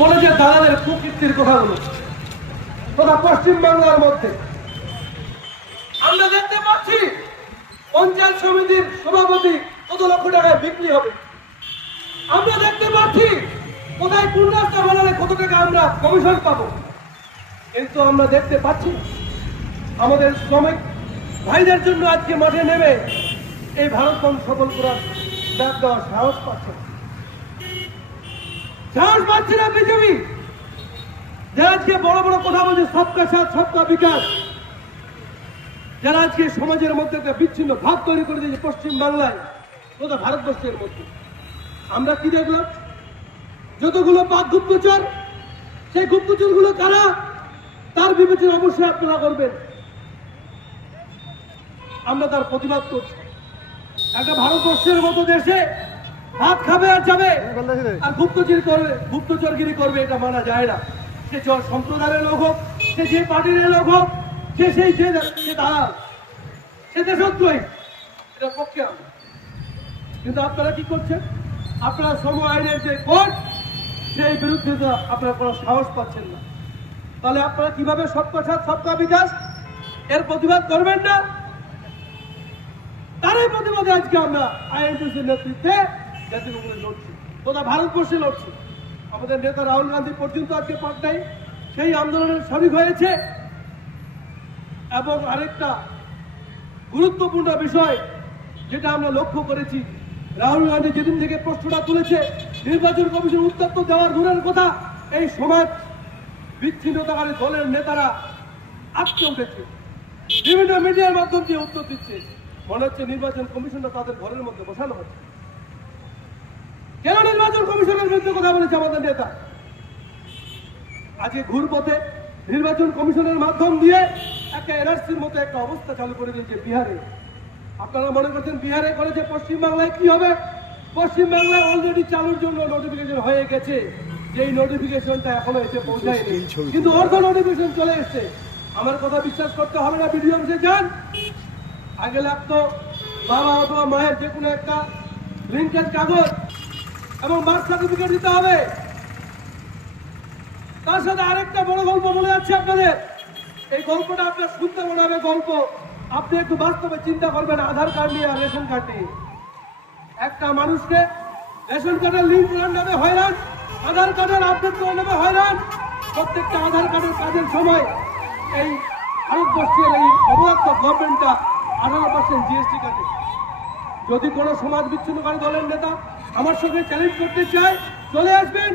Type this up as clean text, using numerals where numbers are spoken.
কলেজের দালালের কুকীর্তির কথাগুলো তথা পশ্চিমবাংলার মধ্যে আমরা দেখতে পাচ্ছি পঞ্চায়েত সমিতির সভাপতি কত লক্ষ টাকায় বিক্রি হবে। আমরা দেখতে পাচ্ছি কোথায় কোন রাস্তা বানালে কত টাকা আমরা কমিশন পাবো। কিন্তু আমরা দেখতে পাচ্ছি আমাদের শ্রমিক ভাইদের জন্য আজকে মাঠে নেমে এই ভারত বন্ধ সফল করার ডাক দেওয়ার সাহস পাচ্ছে না বিজেপি। যারা আজকে বড় বড় কথা বলছে সবকা সাথ সবকা বিকাশ, যারা আজকে সমাজের মধ্যে একটা বিচ্ছিন্ন ভাব তৈরি করে দিয়েছে পশ্চিম বাংলায় তথা ভারতবর্ষের মধ্যে, আমরা কি দেখলাম? যতগুলো পাক গুপ্তচর, সেই গুপ্তচর গুলো কারা তার বিবেচনা অবশ্যই আপনারা করবেন। আমরা তার প্রতিবাদ করছি। একটা ভারতবর্ষের মতো দেশে ভাত খাবে আর যাবে আর গুপ্তচরগিরি করবে, এটা মানা যায় না। সে সম্প্রদায়ের লোক হোক, সে যে পার্টির লোক হোক, সে সেই সে দালাল, সে দেশদ্রোহী, এটা পক্ষে আমরা। কিন্তু আপনারা কি করছেন? আপনারা শ্রম আইনের যে কোর্ট, সেই বিরুদ্ধে আপনারা কোনো সাহস পাচ্ছেন না। তাহলে আপনারা কিভাবে সবকা সাথ সবকা বিকাশ এর প্রতিবাদ করবেন না? তারই প্রতিবাদে আজকে আমরা আইএনটিসির নেতৃত্বে জাতীয় কংগ্রেস লড়ছি, তথা ভারতবর্ষে লড়ছি। আমাদের নেতা রাহুল গান্ধী পর্যন্ত আজকে পাটনায় সেই আন্দোলনের শরিক হয়েছে। এবং আরেকটা গুরুত্বপূর্ণ বিষয় যেটা আমরা লক্ষ্য করেছি, রাহুল গান্ধী যেদিন থেকে প্রশ্নটা তুলেছে নির্বাচন কমিশন উত্তর তো দেওয়ার দূরের কথা, এই সমাজ বিচ্ছিন্নতাকারী দলের নেতারা আটকে উঠেছে, বিভিন্ন মিডিয়ার মাধ্যম দিয়ে উত্তর দিচ্ছে। মনে হচ্ছে নির্বাচন কমিশনটা তাদের ঘরের মধ্যে বসানো হচ্ছে। কেন নির্বাচন কমিশনের বিরুদ্ধে কথা বলেছে আমাদের নেতা? আজকে ঘুরপথে নির্বাচন কমিশনের মাধ্যম দিয়ে একটা এনআরসির মতো একটা অবস্থা চালু করে দিয়েছে বিহারে। আপনারা মনে করছেন বিহারে করেছে, পশ্চিমবাংলায় কি হবে? পশ্চিমবাংলায় অলরেডি চালুর জন্য নোটিফিকেশন হয়ে গেছে, যেই নোটিফিকেশনটা এখনো এসে পৌঁছায়নি, কিন্তু অর্ধ নোটিফিকেশন চলে এসছে। আমার কথা বিশ্বাস করতে হবে না, ভিডিও অফিসে যান। আগে লাগতো বাবা অথবা মায়ের যে কোনো একটা লিঙ্কের কাগজ এবং বার্থ সার্টিফিকেট দিতে হবে। তার সাথে আরেকটা বড় গল্প মনে আছে আপনাদের, এই গল্পটা আপনার শুনতে মনে হবে গল্প, আপনি একটু বাস্তবে চিন্তা করবেন। আধার কার্ড নিয়ে আর রেশন কার্ড নিয়ে একটা মানুষকে রেশন কার্ডের লিঙ্ক করার নামে হয়রান, আধার কার্ডের আপডেট করার নামে হয়রান। প্রত্যেকটা আধার কার্ডের কাজের সময় এই ভারতবর্ষের এই অবরক্ত গভর্নমেন্টটা 18% জিএসটি কাটে। যদি কোনো সমাজ বিচ্ছিন্নকারী দলের নেতা আমার সঙ্গে চ্যালেঞ্জ করতে চায়, চলে আসবেন।